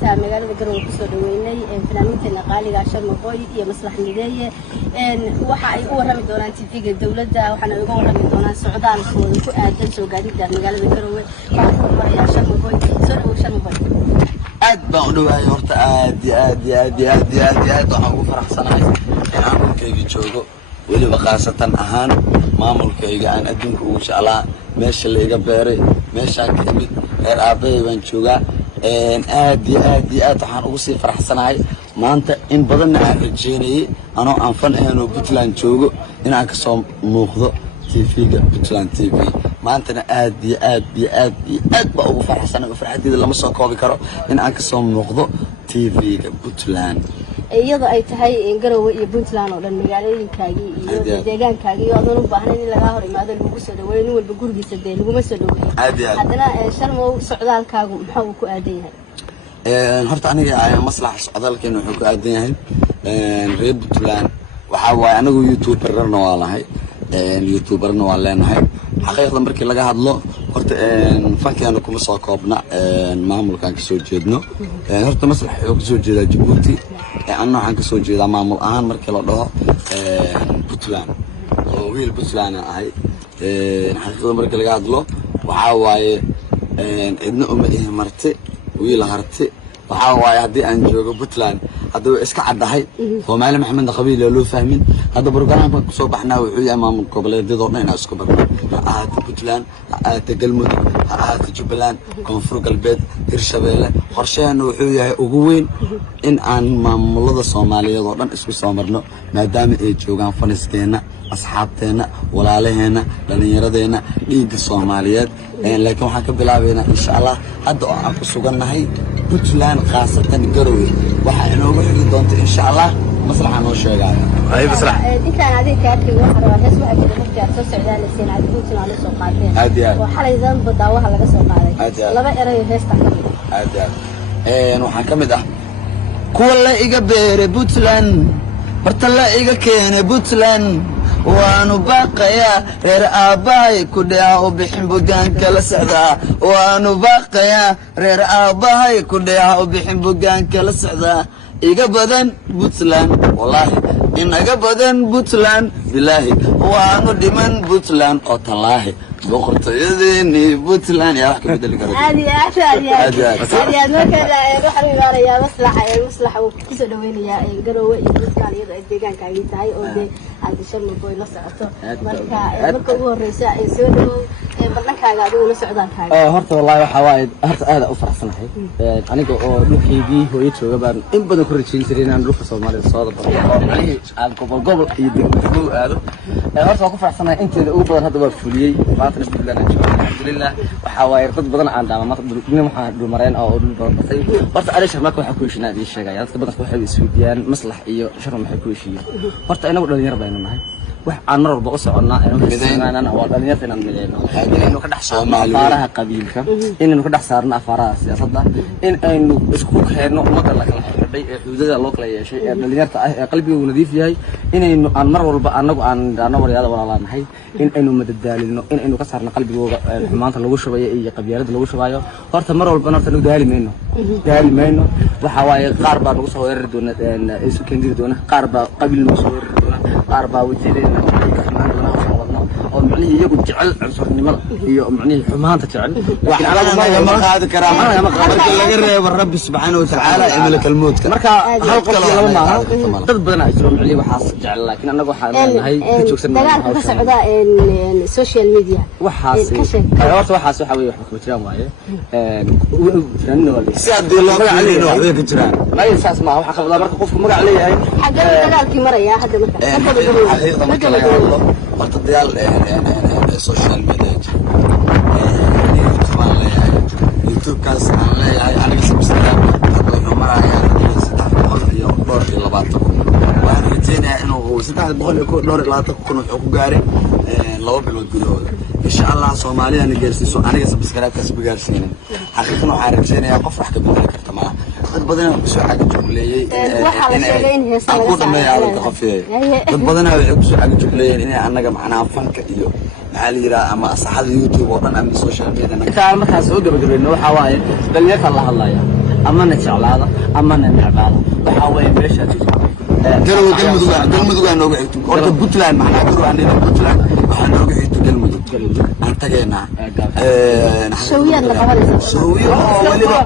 maanta magaalada Garowe ku soo dhaweynay fanaaniinteena qaaliga Sharma Boy iyo Maslax Mideeye waxa ay u warami doonaan TV-ga dawladda waxaana uga warami doonaan socdaalkooda ku aadan soo gaadida magaalada Garowe waxa uu marayaa Sharma Boy soo dhaw Sharma Boy aad baan u dhawahay horta aad waxaan ugu faraxsanahay in aan dhulkayga joogo weliba khaasatan ahaan maamulkayga aan adduunka ugu jeclaa meesha la iga beeray meeshaan ka imid reer aabbahay baan joogaa aad waxaan ugu sii faraxsanahay maanta in badanna aan rajeynayay anoo aan fan ahaynoo Puntland joogo inaan ka soo muuqdo TV-ga Puntland TV maantana aad baa ugu faraxsanahay farxadeeda lama soo koobi karo in aan ka soo muuqdo TV-ga Puntland iyadoo ay tahay Garowe iyo Puntland oo dhan magaalooyinkaagii iyo deegaankaagii oo adan u baahan in laga hor imaado lagu soo dhaweeyo walba gurigiisa dee lagu ma soo dhaweeyo hadana Sharma socdaalkaagu maxaa uu ku aadan yahay horta aniga ay maslax socdaalkeena wuxuu ku aadan yahay reer Puntland waxa waay anagu YouTuberna waa lahay YouTuberna waa leenahay xaqiiqda markii laga hadlo horta fankeena kuma soo koobna maamulkan ka soo jeedno horta maslax wuxuu ka soo jeedaa Djibouti anna waxaan ka soo jeedaa maamul ahaan markii la dhaho Puntland oo wiil Puntland ahay xaqiiqda markii laga hadlo waxa waaye cidna uma marti wiil harti waxa waaye haddii aan joogo Puntland hadda iska cadahay Soomaali Maxamed qabiil loo fahmin hadda barnaamijka ku soo baxnaa wuxuu yahay maamul goboleedyada oo dhan isku barno aad Puntland aad Galmudug aad Jubbaland Koonfur Galbeed Hirshabeelle qorsheena wuxuu yahay ugu weyn in aan maamulada Soomaaliyeed oo dhan isku soo marno maadaama ay joogaan faniskeena asxaabteena walaalaheena dhalinyaradeenna dhiigga Soomaaliyeed laakiin waxaan ka bilaabeynaa insha Allah hadda oo aan ku sugannahay Puntland khaasatan Garowe waxa inoogu xigi doonto insha Allah maslaxa noo sheegaya ay maslax intaan adiga ka arkay waxa rabaa hees waxa jira markii aad soo socdaaleysan aad Puntland la soo qaadeen waxa la yidaan badaawaha laga soo qaaday laba eray heesta waxaan kamid ah kuwa la iga beeray Puntland horta la iga keenay Puntland waanu baaqayaa reer aabbahay ku dhaca u bixin bugaanka la socdaa waanu baaqayaa reer aabbahay ku dhaca u bixin bugaanka la socdaa iga badan Puntland wallahi inaga badan Puntland billahi waanu dhiman Puntland oo talaahi boqortooyadeeni Puntland yaa wax ka bedeli karo aad markaa waxa uu imaanayaa maslaxa uu ku soo dhaweynayaa Garowe iyo Puntland iyadoo ay deegaankaaga tahay oo aad Sharma Boy la socoto marka ugu horeysa ay soo dhawow barnaamijkaaga adigu la socdaalkaaga horta wallahi waxa waaye horta aad u faraxsanahay aniga oo dhulkeedii hooyo jooga baan in badan ku rajayn jiray inaan dhulka Soomaaliya soo dabaro aan gobol iyo degmo aado horta ku faraxsanahay inteeda ugu badan hadda waa fuliyay maanta Puntland alxamdulillah waxa waaye dad badan aan daama waxaan dhul mareen oo dhul badan batay horta ari Sharma waxa ku heshinaa idin sheegaya dadka badan waxay isweydiiyaan maslax iyo Sharma maxay ku heshiiyeen horta inagu dhalinyaro baynu nahay wax aan mar walba u soconnaa inaan waa dhalinyarta inaan mideyno inaynu ka dhex saarno afaaraha qabiilka inaynu ka dhex saarno afaaraha siyaasadda in aynu isku keenno ummadda la kala xidhay ee xuduudada loo kala yeeshay ee dhalinyarta ah ee qalbigoodu nadiif yahay inaynu aan mar walba anagu aan dhaano wariyada walaalaanahay in aynu madadaalino in aynu ka saarno qalbigooda xumaanta lagu shubayo iyo qabyaalada lagu shubayo horta mar walba horta nagu daali mayno waxa waaye qaar baa nagu soo weerari doona isu keendiri doona qaar baa qabiil nagu soo weerari doona qaar baa wajideena oo macnaheedu iyagu jecel cunsurinimada iyo macnaheedu xumaanta jecel laakiin anaga ma qaadi karaa marka laga reebo Rabbi subhanahu wa ta'ala inala kalmoodka marka hal qof laba maaha dad badan ay jiro macnaheedu waxaas jecel laakiin anaga waxaan leenahay ka joogsanaa dagaalka ka socda social media waxaas horta waxaas waxa weeye wax ku jiraan waaye jiraan waa si hadii loo qeexino wax ka jiraan ma insaas ma waxa qabla marka qofku magac leeyahay xagga dagaalkii maraya hadda marka laga hadlo horta dagaal social media YouTube kaas aan leeyahay aniga subscribe wuxuu marayaa 320 waxaan rajeynayaa inuu 320 wuxuu ku gaaray 2 bilood gudahood insha Allah Soomaaliya na gaarsiiso aniga subscribe kaas ku gaarsiinin xaqiiqatan waxaan rajeynayaa qof wax ka bedeli karta ma dad badan oo soo xaq jugleeyay ku dhameeyay qofiyay dad badan oo soo xaq jugleeyay in anaga macnaa fanka iyo maxaa la yiraahdaa ama saxada YouTube oo dhan ama social media markaas soo gabagabeyno waxa waaye dhalinyarta la hadlaya amana jeclaada amana necbaada waxaa weeye meesha galmudug aan nooga xigto horta Puntland macnaa garow aan dhinaca Puntland waxaan nooga xigto galmudug aan tageynaa shawiyad la qabanaysa shawiyo waliba